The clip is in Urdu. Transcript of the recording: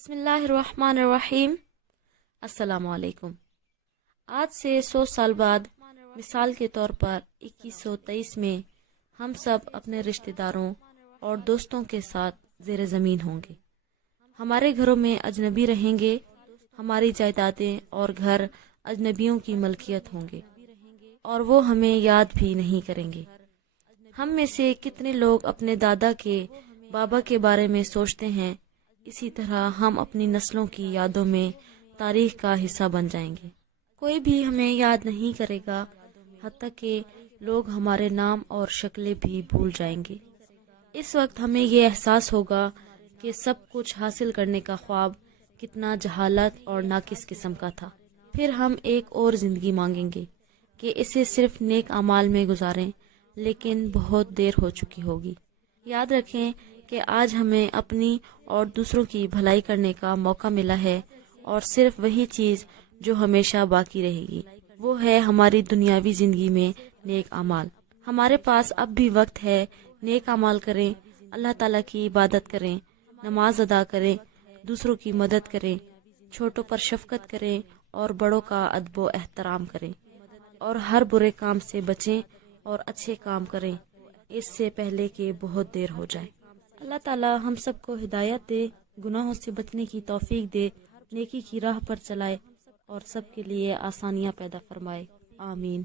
بسم اللہ الرحمن الرحیم۔ السلام علیکم۔ آج سے 100 سال بعد مثال کے طور پر 2123 میں ہم سب اپنے رشتہ داروں اور دوستوں کے ساتھ زیر زمین ہوں گے۔ ہمارے گھروں میں اجنبی رہیں گے، ہماری جائیدادیں اور گھر اجنبیوں کی ملکیت ہوں گے اور وہ ہمیں یاد بھی نہیں کریں گے۔ ہم میں سے کتنے لوگ اپنے دادا کے بابا کے بارے میں سوچتے ہیں، اسی طرح ہم اپنی نسلوں کی یادوں میں تاریخ کا حصہ بن جائیں گے۔ کوئی بھی ہمیں یاد نہیں کرے گا، حتیٰ کہ لوگ ہمارے نام اور شکلیں بھی بھول جائیں گے۔ اس وقت ہمیں یہ احساس ہوگا کہ سب کچھ حاصل کرنے کا خواب کتنا جہالت اور ناقص قسم کا تھا۔ پھر ہم ایک اور زندگی مانگیں گے کہ اسے صرف نیک اعمال میں گزاریں، لیکن بہت دیر ہو چکی ہوگی۔ یاد رکھیں کہ آج ہمیں اپنی اور دوسروں کی بھلائی کرنے کا موقع ملا ہے، اور صرف وہی چیز جو ہمیشہ باقی رہے گی وہ ہے ہماری دنیاوی زندگی میں نیک اعمال۔ ہمارے پاس اب بھی وقت ہے، نیک اعمال کریں، اللہ تعالیٰ کی عبادت کریں، نماز ادا کریں، دوسروں کی مدد کریں، چھوٹوں پر شفقت کریں اور بڑوں کا ادب و احترام کریں، اور ہر برے کام سے بچیں اور اچھے کام کریں اس سے پہلے کہ بہت دیر ہو جائے۔ اللہ تعالیٰ ہم سب کو ہدایت دے، گناہوں سے بچنے کی توفیق دے، نیکی کی راہ پر چلائے اور سب کے لیے آسانیاں پیدا فرمائے۔ آمین۔